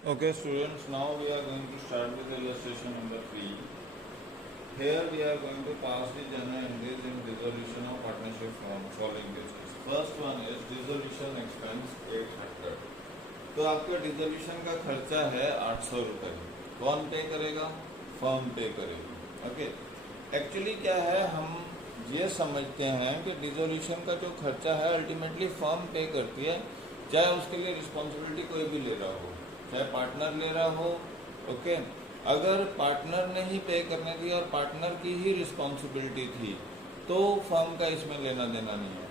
Okay, students, now we are going to start with illustration number 3. Here we are going to pass the journal entries in dissolution of partnership from following cases. First one is dissolution expense 800. तो आपका dissolution का खर्चा है 800 रुपये. कौन पे करेगा? Firm पे करेगी. ओके, एक्चुअली क्या है, हम ये समझते हैं कि डिसोल्यूशन का जो खर्चा है अल्टीमेटली फर्म पे करती है, चाहे उसके लिए रिस्पॉन्सिबिलिटी कोई भी ले रहा हो, चाहे पार्टनर ले रहा हो. ओके, अगर पार्टनर ने ही पे करने दी और पार्टनर की ही रिस्पॉन्सिबिलिटी थी तो फर्म का इसमें लेना देना नहीं है.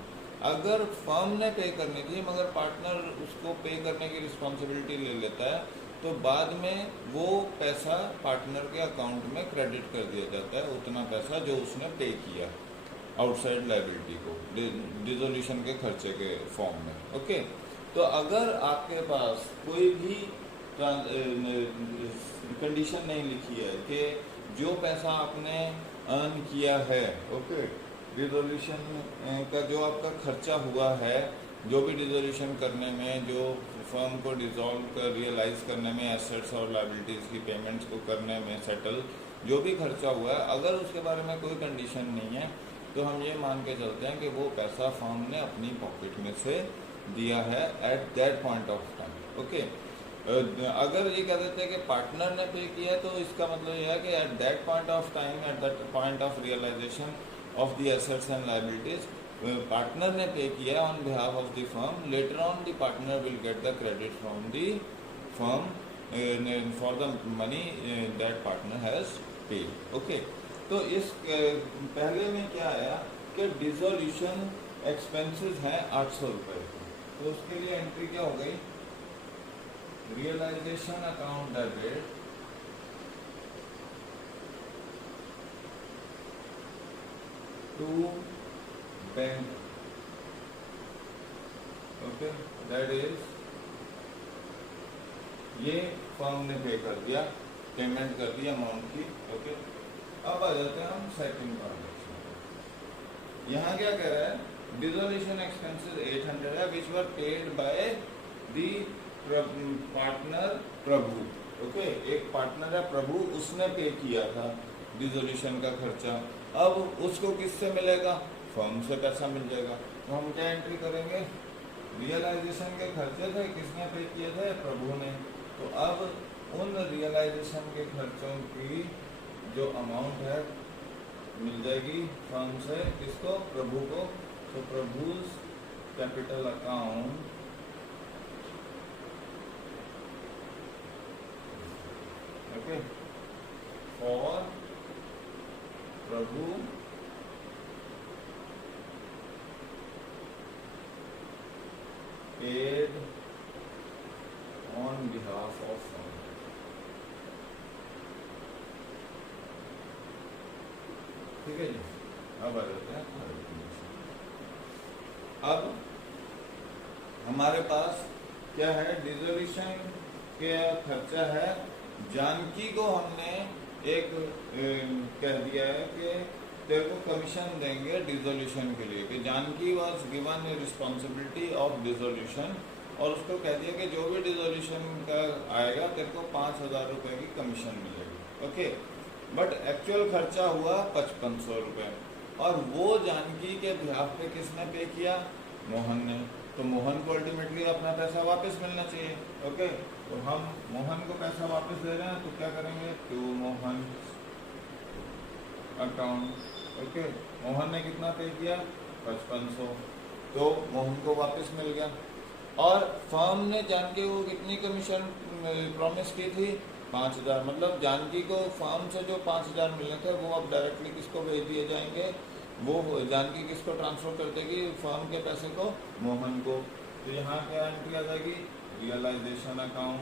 अगर फर्म ने पे करनी थी मगर पार्टनर उसको पे करने की रिस्पॉन्सिबिलिटी ले लेता है तो बाद में वो पैसा पार्टनर के अकाउंट में क्रेडिट कर दिया जाता है, उतना पैसा जो उसने पे किया आउटसाइड लायबिलिटी को डिसोल्यूशन के खर्चे के फॉर्म में. ओके, तो अगर आपके पास कोई भी कंडीशन नहीं लिखी है कि जो पैसा आपने अर्न किया है, ओके, डिसोल्यूशन का जो आपका खर्चा हुआ है, जो भी डिसोल्यूशन करने में, जो फर्म को डिसॉल्व कर रियलाइज करने में, एसेट्स और लायबिलिटीज़ की पेमेंट्स को करने में, सेटल जो भी खर्चा हुआ है, अगर उसके बारे में कोई कंडीशन नहीं है तो हम ये मान के चलते हैं कि वो पैसा फर्म ने अपनी पॉकेट में से दिया है eight that point of time. Okay, अगर ये कह देते हैं कि पार्टनर ने पे किया तो इसका मतलब यह है कि at that point of time, at that point of realization of the assets and liabilities, partner ने पे किया on behalf of the firm. Later on the partner will get the credit from the firm for the money that partner has paid. Okay, तो इस पहले में क्या आया कि dissolution expenses हैं 800 रुपये. तो उसके लिए एंट्री क्या हो गई? Realization account debit to bank. Okay, that is ये फर्म ने पे कर दिया, पेमेंट कर दी अमाउंट की. ओके, अब आ जाते हैं हम सेकंड ट्रांजेक्शन. यहाँ क्या कह रहा है? डिसोल्यूशन एक्सपेंसेस 800 है which were paid by the partner Prabhu. Okay, एक पार्टनर है प्रभु, उसने पे किया था डिसोल्यूशन का खर्चा. अब उसको किससे मिलेगा? फर्म से पैसा मिल जाएगा. तो हम क्या एंट्री करेंगे? रियलाइजेशन के खर्चे थे, किसने पे किए थे? प्रभु ने. तो अब उन रियलाइजेशन के खर्चों की जो अमाउंट है मिल जाएगी फर्म से. किसको? प्रभु को. तो Prabhu's capital account okay for Prabhu paid on behalf of firm. ठीक है जी. अब आ जाते हैं. अब हमारे पास क्या है? डिसोल्यूशन के खर्चा है. जानकी को हमने एक कह दिया है कि तेरे को कमीशन देंगे डिसोल्यूशन के लिए, कि Janaki was given responsibility of dissolution, और उसको कह दिया कि जो भी डिसोल्यूशन का आएगा तेरे को 5,000 रुपये की कमीशन मिलेगी. ओके, बट एक्चुअल खर्चा हुआ 5500 रुपये, और वो जानकी के बिहाफ पे किसने पे किया? मोहन ने. तो मोहन को अल्टीमेटली अपना पैसा वापस मिलना चाहिए. ओके, तो हम मोहन को पैसा वापस दे रहे हैं तो क्या करेंगे? To Mohan account. Okay, Mohan ने कितना पे किया? 5500. तो मोहन को वापस मिल गया. और फर्म ने जानकी को कितनी कमीशन प्रॉमिस की थी? 5000. मतलब जानकी को फर्म से जो 5000 मिलने थे वो अब डायरेक्टली किसको भेज दिए जाएंगे? वो जानकी किसको ट्रांसफर कर देगी? फर्म के पैसे को मोहन को. तो यहाँ क्या एंट्री आ जाएगी? रियलाइजेशन अकाउंट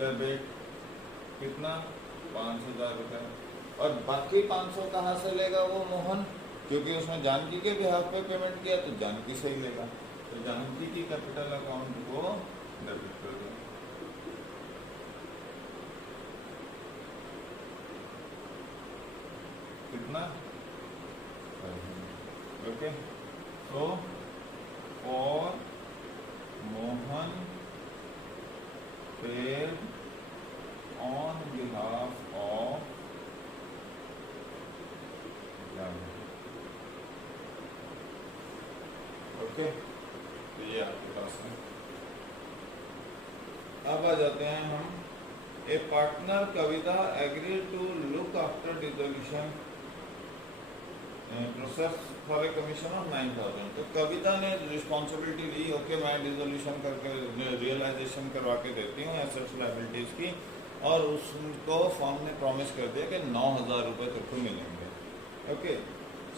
डेबिट कितना? 5000 रुपये. और बाकी 500 कहाँ से लेगा वो मोहन? क्योंकि उसने जानकी के बिहाफ पे पेमेंट किया तो जानकी से ही लेगा. तो जानकी की कैपिटल अकाउंट को डेबिट कर दो. कितना? Okay, so for Mohan paid on behalf of okay, तो ये आपके पास है। अब आ जाते हैं हम, a partner Kavita agree to look after dissolution process for a commission of 9,000। तो कविता ने रिस्पॉन्सिबिलिटी ली, ओके मैं डिसोल्यूशन करके रियलाइजेशन करवा के देती हूँ एसेट्स लायबिलिटीज की, और उसको फर्म ने प्रॉमिस कर दिया कि 9,000 रुपये तेरे को मिलेंगे। Okay,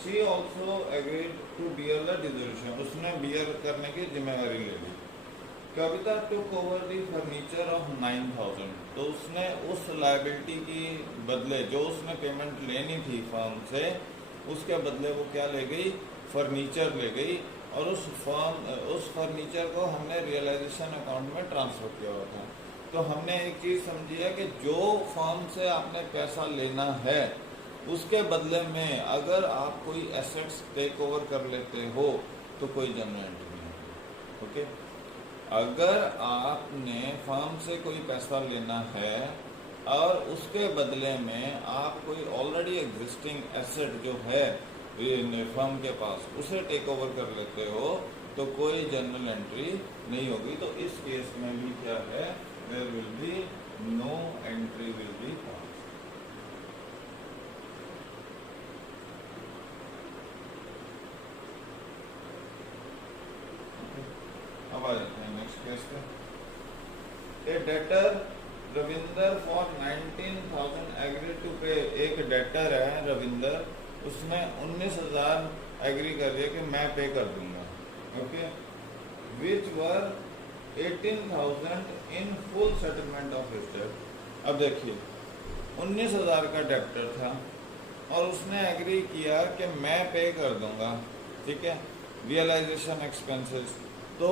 she also agreed to bear the dissolution, उसने बियर करने की जिम्मेवारी ले ली। Kavita took over the furniture of 9,000, तो उसने उस लायबिलिटी की बदले जो उसने पेमेंट लेनी थी फर्म से, उसके बदले वो क्या ले गई, फर्नीचर ले गई, और उस फर्नीचर को हमने रियलाइजेशन अकाउंट में ट्रांसफ़र किया हुआ था। तो हमने एक चीज़ समझी है कि जो फर्म से आपने पैसा लेना है उसके बदले में अगर आप कोई एसेट्स टेक ओवर कर लेते हो तो कोई जनरल एंट्री नहीं है। ओके, अगर आपने फर्म से कोई पैसा लेना है और उसके बदले में आप कोई ऑलरेडी एग्जिस्टिंग एसेट जो है फर्म के पास उसे टेक ओवर कर लेते हो तो कोई जनरल एंट्री नहीं होगी। तो इस केस में भी क्या है, there will be no entry will be pass. अब आ जाते हैं नेक्स्ट केस पे। A debtor Ravinder for 19,000 agree to pay, एक डेटर है रविंदर, उसने 19,000 एग्री कर दिया कि मैं पे कर दूंगा। Okay, which were 18,000 in full settlement of his debt. अब देखिए 19,000 का डेप्टर था और उसने एग्री किया कि मैं पे कर दूंगा, ठीक है, रियलाइजेशन एक्सपेंसेस। तो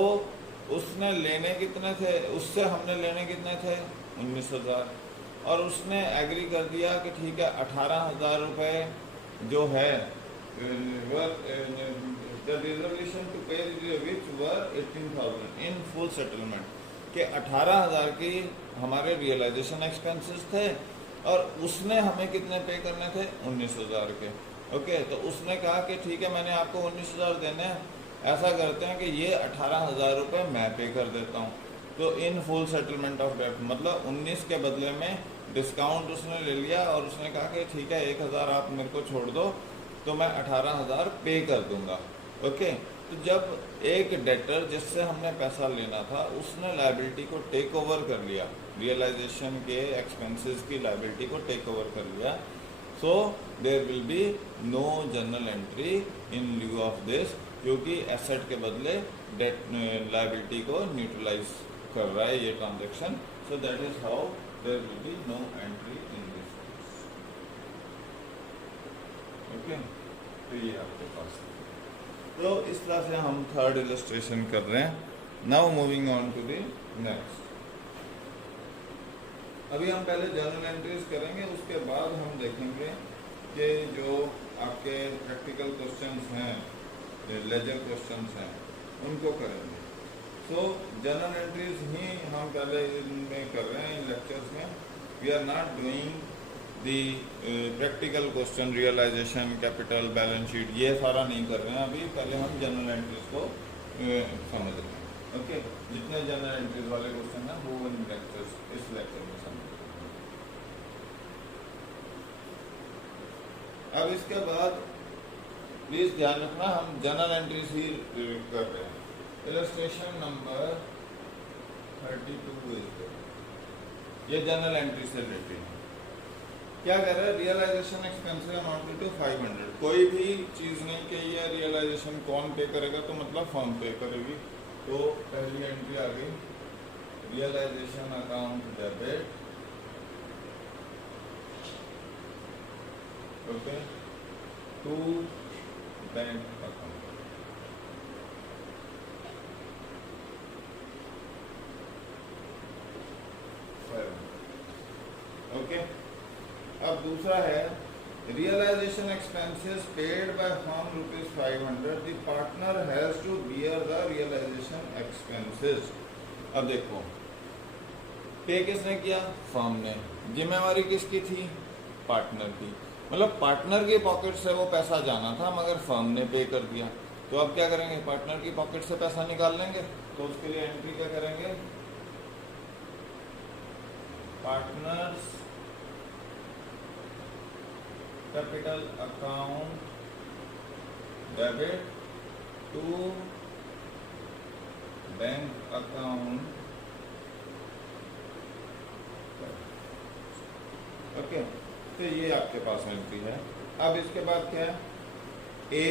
उसने लेने कितने थे, उससे हमने लेने कितने थे, 19,000, और उसने एग्री कर दिया कि ठीक है 18,000 रुपये जो है the resolution to pay which were 18,000 in full settlement, के 18,000 की हमारे रियलाइजेशन एक्सपेंसेस थे और उसने हमें कितने पे करने थे, 19,000 के। ओके, तो उसने कहा कि ठीक है मैंने आपको 19,000 देने हैं, ऐसा करते हैं कि ये 18,000 रुपये मैं पे कर देता हूँ। तो in full settlement of debt मतलब 19 के बदले में डिस्काउंट उसने ले लिया और उसने कहा कि ठीक है 1,000 आप मेरे को छोड़ दो तो मैं 18,000 पे कर दूंगा। ओके, तो जब एक डेटर जिससे हमने पैसा लेना था उसने लायबिलिटी को टेक ओवर कर लिया, रियलाइजेशन के एक्सपेंसेस की लायबिलिटी को टेक ओवर कर लिया, so there will be no general entry in lieu of this, क्योंकि एसेट के बदले डेट लायबिलिटी को न्यूट्रलाइज कर रहा है ये transaction. So that is how there will be no entry in this case. Okay, तो ये आपके पास है। तो इस तरह से हम थर्ड इलस्ट्रेशन कर रहे हैं। Now moving on to the next. अभी हम पहले जनरल एंट्रीज करेंगे, उसके बाद हम देखेंगे कि जो आपके प्रैक्टिकल क्वेश्चंस हैं, लेजर क्वेश्चंस हैं, उनको करेंगे। सो जनरल एंट्रीज ही हम पहले इनमें कर रहे हैं इन लेक्चर्स में। We are not doing the practical question, realization, capital, balance sheet, ये सारा नहीं कर रहे हैं अभी। पहले हम जनरल एंट्रीज को समझ रहे हैं। ओके, जितने जनरल एंट्रीज वाले क्वेश्चन हैं वो इन लेक्चर्स, इस लेक्चर में समझ। अब इसके बाद प्लीज ध्यान रखना हम जनरल एंट्रीज ही कर रहे हैं। इलस्ट्रेशन नंबर 32 ये जनरल एंट्री से रिलेटेड है। क्या कह रहा है, रियलाइजेशन एक्सपेंसेस अमाउंटेड टू 500। कोई भी चीज़ नहीं कि ये रियलाइजेशन कौन पे करेगा, तो मतलब फर्म पे करेगी। तो पहली एंट्री आ गई, realization account debit, okay, to bank account. Okay, अब दूसरा है realization expenses paid by firm ₹500, the partner has to bear the realisation expenses. अब देखो पे किसने किया? फर्म ने। जिम्मेवारी किसकी थी? पार्टनर की। मतलब पार्टनर की पॉकेट से वो पैसा जाना था मगर फर्म ने पे कर दिया। तो अब क्या करेंगे? पार्टनर की पॉकेट से पैसा निकाल लेंगे। तो उसके लिए एंट्री क्या करेंगे? Partners capital account debit to bank account. Okay, तो ये आपके पास एंट्री है। अब इसके बाद क्या है? A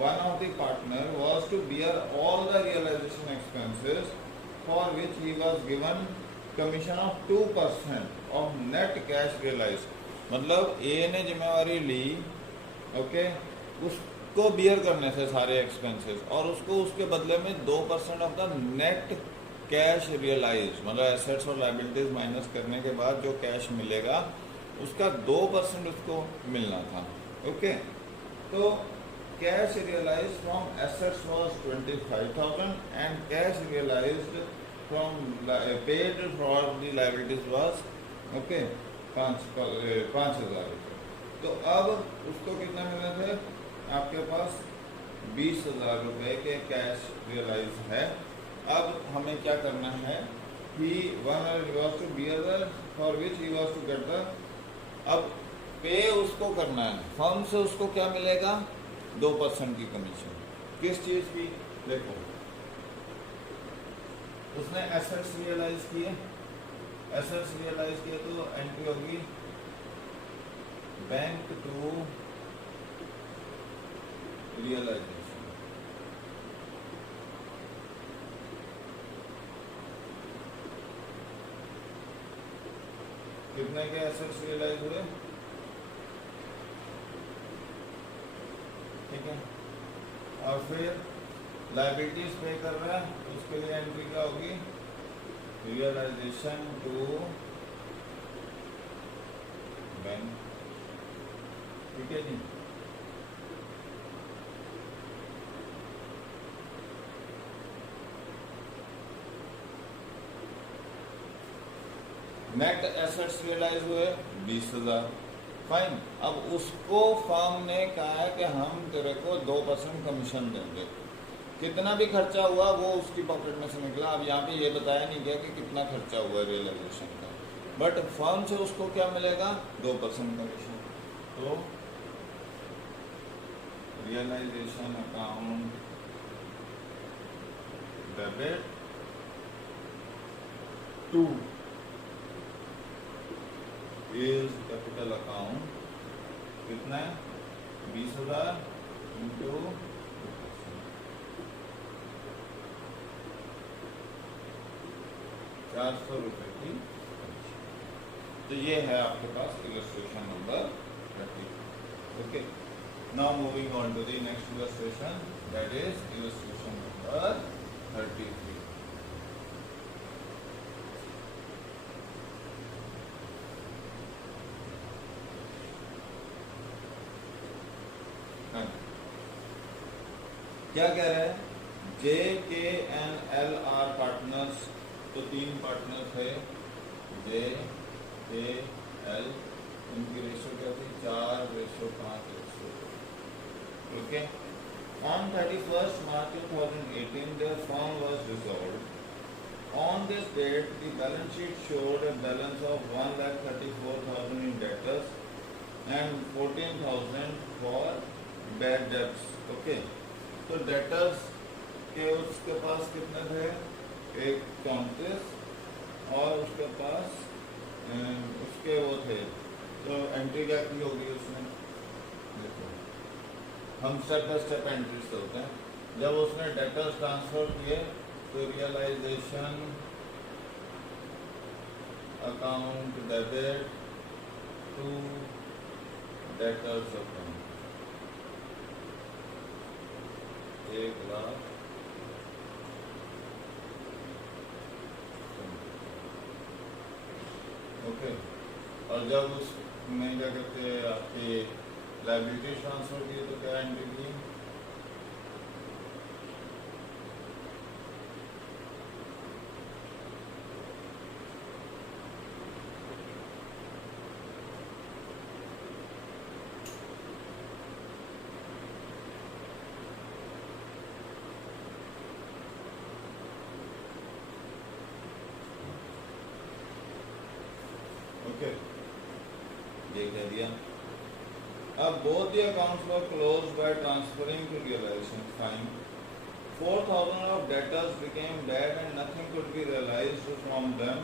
one of the partner was to bear all the realisation expenses for which he was given commission of 2% of net cash realise. मतलब ए ने जिम्मेवारी ली, ओके, उसको बियर करने से सारे एक्सपेंसेस, और उसको उसके बदले में 2% of the net cash realise, मतलब एसेट्स और लाइबिलिटीज माइनस करने के बाद जो कैश मिलेगा उसका 2% उसको मिलना था। ओके, तो cash realise from assets was 25,000 and cash realised from paid for the liabilities was okay 5,000 रुपये। तो अब उसको कितना मिलने थे? आपके पास 20,000 रुपये के कैश रियलाइज है। अब हमें क्या करना है कि one was to bear for which he was to get the, अब पे उसको करना है, फर्म से उसको क्या मिलेगा? 2% की कमीशन। किस चीज की? देखो, उसने एसेट्स रियलाइज किए, एसेट्स रियलाइज किए तो एंट्री होगी बैंक टू रियलाइजेशन। कितने के एसेट्स रियलाइज हुए? ठीक है, और फिर लाइबिलिटीज पे कर रहा है, उसके लिए एंट्री क्या होगी? Realization to bank. ठीक है जी। नेट एसेट्स रियलाइज हुए 20,000। फाइन। अब उसको फर्म ने कहा है कि हम तेरे को 2% कमीशन देंगे। कितना भी खर्चा हुआ वो उसकी पॉकेट में से निकला। अब यहाँ पे ये बताया नहीं गया कि कितना खर्चा हुआ रियलाइजेशन का, बट फर्म से उसको क्या मिलेगा? 2% कमीशन। तो realization account debit to is capital account. कितना है? 20,000 इंटू 400 रुपये की। तो ये है आपके पास illustration number 30। Okay, now moving on to the next illustration, that is illustration number 33। क्या कह रहे हैं? जे के एन एल आर पार्टनर्स। तो 3 पार्टनर थे, जे के एल, उनकी रेशो क्या थी? 4:5। Okay, on 31st March 2018 their firm was dissolved. On this date the balance sheet showed a balance of 1,34,000 in debtors and 14,000 for bad debts. Okay, तो debtors के उसके पास कितने थे? 134, और उसके पास उसके वो थे। तो एंट्री क्या की होगी उसने? देखो, हम स्टेप बाय स्टेप एंट्रीज होते हैं। जब उसने डेटर्स ट्रांसफर किए तो realization account debit to debtors account 1,00,000। Okay, और जब उसमें क्या कहते हैं आपकी लाइबिलिटी ट्रांसफर की तो क्या एंट्री की? ओके, ये कह दिया। अब both the accounts were closed by transferring to realization. Fine. 4,000 of debtors became bad and nothing could be realized from them.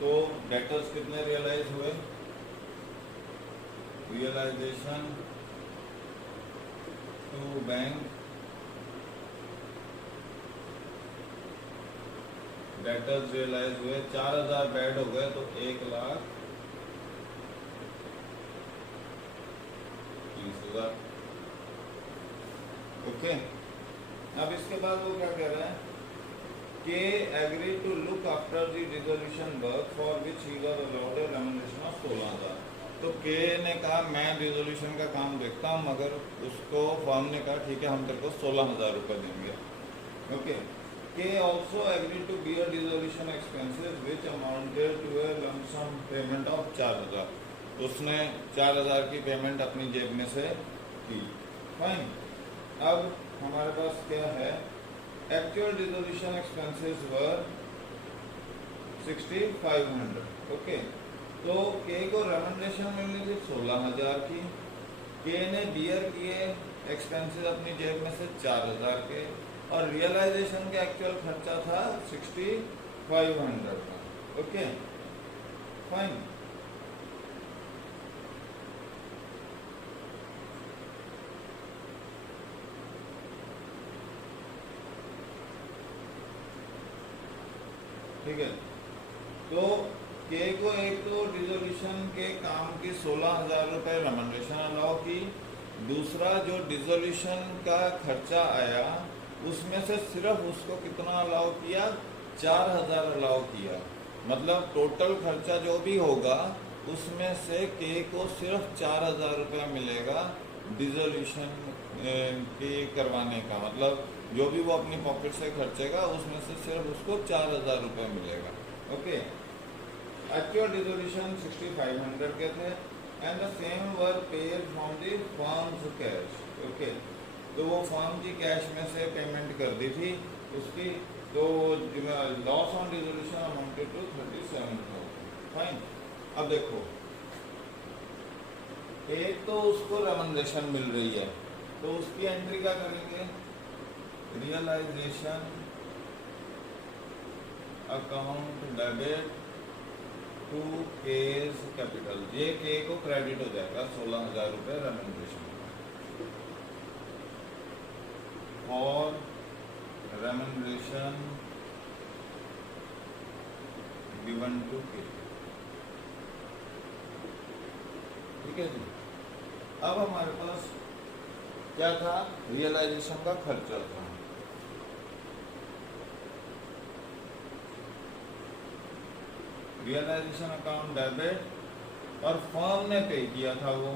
तो debtors कितने realize हुए? Realization to bank, debtors realize हुए 4,000 bad हो गए तो 1,30,000। ओके, अब इसके बाद वो क्या कह रहा है कि agree to look after the dissolution work for which he was allowed a remuneration of 16,000। तो के ने कहा मैं डिसोल्यूशन का काम देखता हूँ, मगर उसको फर्म ने कहा ठीक है हम तेरे को 16,000 रुपये देंगे। ओके, के also agree to bear dissolution expenses which amounted to a lump sum payment of 4,000। उसने 4,000 की पेमेंट अपनी जेब में से की। फाइन। अब हमारे पास क्या है, एक्चुअल डिसोल्यूशन एक्सपेंसेस वर 6,500। ओके, तो के को रेम्युनरेशन मिलनी थी 16,000 की, के ने बियर किए एक्सपेंसेस अपनी जेब में से 4,000 के, और रियलाइजेशन का एक्चुअल खर्चा था 6,500 का। Okay, fine. ठीक है, तो के को एक तो डिसोल्यूशन के काम की 16,000 रुपये रेम्युनरेशन अलाउ की, दूसरा जो डिसोल्यूशन का खर्चा आया उसमें से सिर्फ उसको कितना अलाउ किया, 4,000 अलाउ किया। मतलब टोटल खर्चा जो भी होगा उसमें से के को सिर्फ 4,000 रुपये मिलेगा डिसोल्यूशन के करवाने का। मतलब जो भी वो अपनी पॉकेट से खर्चेगा उसमें से सिर्फ उसको 4,000 रुपये मिलेगा। ओके, एक्चुअल डिसोल्यूशन 6,500 के थे and the same were paid from the firms cash. Okay, तो वो फर्म की कैश में से पेमेंट कर दी थी उसकी, तो loss on dissolution amounted to 37,000। Fine. अब देखो, एक तो उसको रेम्युनरेशन मिल रही है तो उसकी एंट्री क्या करेंगे, realisation account debit to cash capital. ये के को क्रेडिट हो जाएगा 16,000 रुपये रेम्युनरेशन और रेम्युनरेशन गिवन टू के। ठीक है जी। अब हमारे पास क्या था, रियलाइजेशन का खर्चा था। रियलाइजेशन अकाउंट डेबिट और फर्म ने पे किया था वो।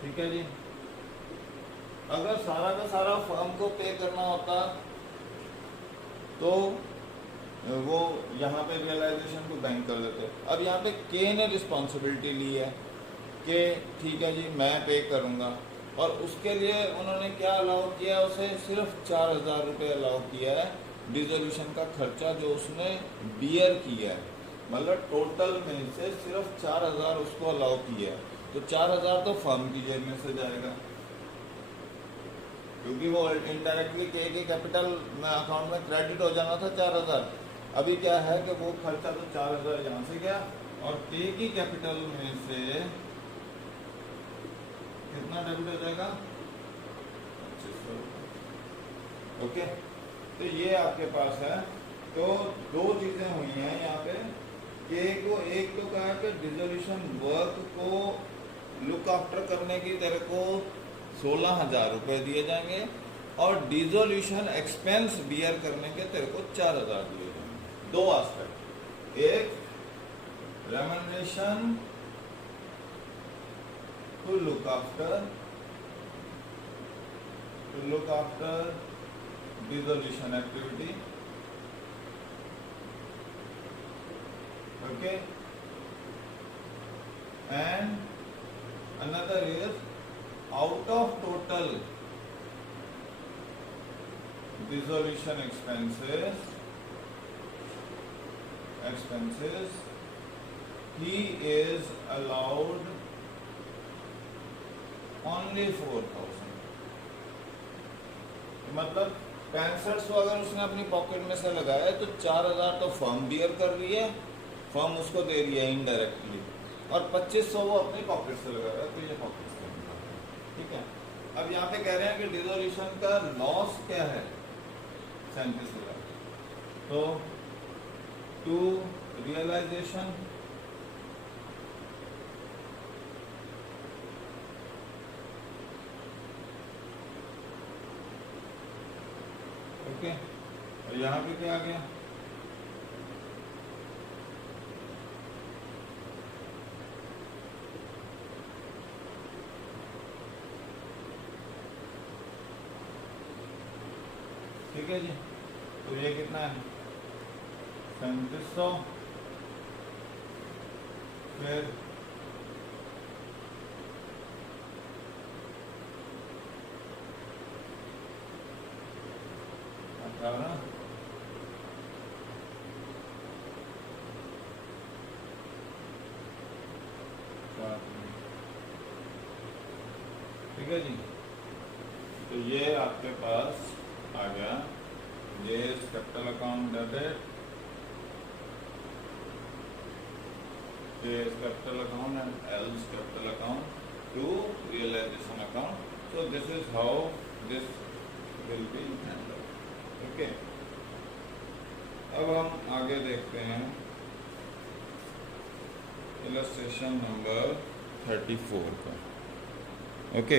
ठीक है जी। अगर सारा का सारा फर्म को पे करना होता तो वो यहाँ पे रियलाइजेशन को बैंक कर देते। अब यहाँ पे के ने रिस्पॉन्सिबिलिटी ली है कि ठीक है जी मैं पे करूँगा, और उसके लिए उन्होंने क्या अलाउ किया, उसे सिर्फ 4,000 रुपये अलाउ किया है डिसोल्यूशन का खर्चा जो उसने बियर किया है। मतलब टोटल में से सिर्फ 4,000 उसको अलाउ किया है, तो 4,000 तो फर्म की जेब में से जाएगा क्योंकि वो इनडायरेक्टली के कैपिटल में अकाउंट में क्रेडिट हो जाना था 4,000। अभी क्या है कि वो खर्चा तो 4,000 यहाँ से गया और के की कैपिटल में से कितना डेबिट हो जाएगा, 2500। ओके, तो ये आपके पास है। तो दो चीजें हुई हैं यहाँ पे, के को एक तो कहा कि डिसोल्यूशन वर्क को लुक आफ्टर करने की तेरे को 16,000 रुपये दिए जाएंगे, और डिसोल्यूशन एक्सपेंस बियर करने के तेरे को 4,000 दिए जाएंगे। दो एस्पेक्ट, एक remuneration to look after dissolution activity. Okay, and another is out of total dissolution expenses expenses, he is allowed only 4,000. मतलब 6500 अगर उसने अपनी पॉकेट में से लगाया है तो 4000 तो फर्म बियर कर रही है, फर्म उसको दे रही है इनडायरेक्टली, और 2500 वो अपनी पॉकेट से लगा रहा है, तो ये पॉकेट से लगा रहा है। ठीक है, अब यहाँ पे कह रहे हैं कि डिसोल्यूशन का लॉस क्या है 37,000। तो टू रियलाइजेशन ओके, और यहाँ पे क्या आ गया, ठीक है जी। तो ये कितना है 3700, फिर अठारह, ठीक है जी। तो ये आपके पास आ गया, ये कैपिटल अकाउंट डेबिट, ये capital account and else capital account to realisation account. So this is how this will be handled. Okay, अब हम आगे देखते हैं इलस्ट्रेशन नंबर 34 का। ओके